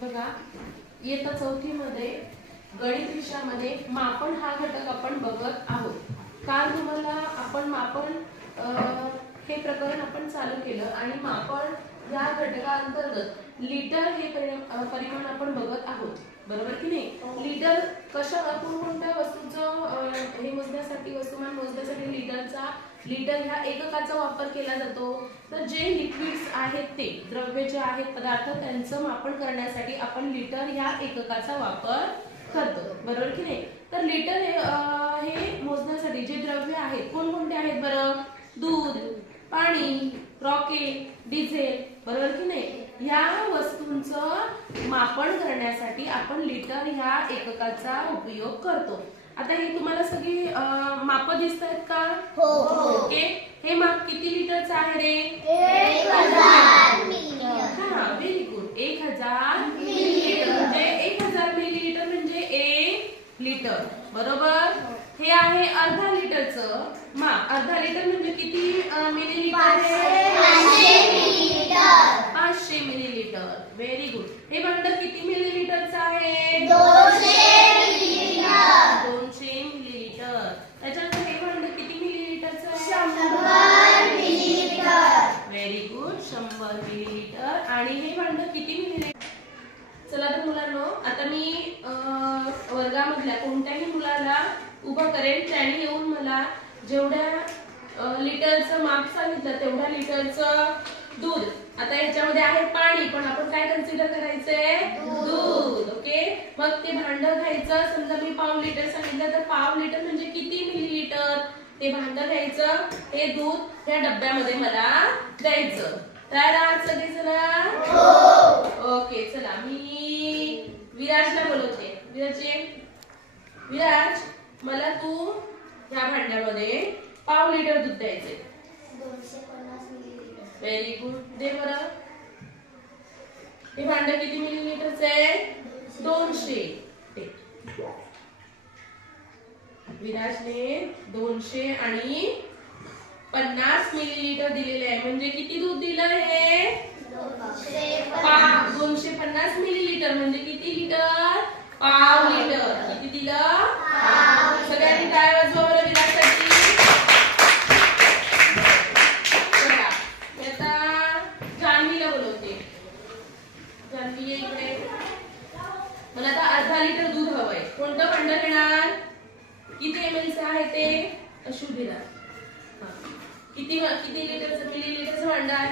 बघा इयत्ता चौथीमध्ये गणित विषयामध्ये मापन हा घटक आपण बघत आहोत. काल तुम्हाला आपण मापन अं, हे प्रकरण आपण चालू केलं आणि मापन या घटकाअंतर्गत लिटर हे परिमाण आपण बघ नाही लिटर कशा कोणकोणत्या वस्तूचं हे मोजण्यासाठी वस्तुमान मोजण्यासाठी लिटरचा लिटर ह्या एककाचा वापर केला जातो. तर जे लिक्विड्स आहेत ते द्रव्य जे आहेत पदार्थ त्यांचं मापन करण्यासाठी आपण लिटर ह्या एककाचा वापर करतो. बरोबर की नाही? तर लिटर हे, हे मोजण्यासाठी जे द्रव्य आहेत कोणकोणते आहेत बरं? दूध पाणी रॉकेट डिझेल बरोबर की नाही? ह्या मापन करण्यासाठी आपण लिटर ह्या एककाचा उपयोग करतो. आता हे तुम्हाला सगळी माप दिसत आहेत का? ओके. हे माप किती लिटरचं आहे रे? हा व्हेरी गुड एक हजार म्हणजे एक हजार मिलीलीटर म्हणजे एक लिटर. बरोबर? हे आहे अर्धा लिटरचं माप. अर्धा लिटर म्हणजे किती अं, मिलीलीटर आणि हे भांडं किती मिलीलीटर चला तर मुलांनो आता मी वर्गामधल्या कोणत्याही मुलाला उभं करेन. त्याने येऊन मला जेवढ्या लिटरचं माप सांगितलं तेवढ्या लिटरचं दूध. आता याच्यामध्ये आहे पाणी पण आपण काय कन्सिडर करायचंय? दूध ओके? मग ते भांड घ्यायचं. समजा मी पाव लिटर सांगितलं तर पाव लिटर म्हणजे किती मिलीलीटर ते भांड घ्यायचं. हे दूध त्या डब्यामध्ये मला द्यायचं. तयार आहात सगळे जण ओके चला. मी विराजला बोलवते. विराज विराज मला तू ह्या भांड्यामध्ये पाव लिटर दूध द्यायचे व्हेरी गुड दे बरं. हे भांड किती मिलीलीटरचं आहे? दोनशे. विराजने दोनशे आणि पन्नास मिलीलीटर दिलेले आहे. म्हणजे किती दूध दिलं हे? दोनशे पन्नास. मिलीलीटर म्हणजे किती लिटर पाव लिटर किती दिलं? सगळ्यांनी टाळ वाजवा बरं मी आता जान्हवीला बोलवते. जान्हवी इकडे. मला आता अर्धा लिटर दूध हवंय. कोणतं भांड घेणार? किती एम एल आहे ते. अशुभ घेणार हा. किती किती लिटरचं मिली लिटरचं भांडं आहे?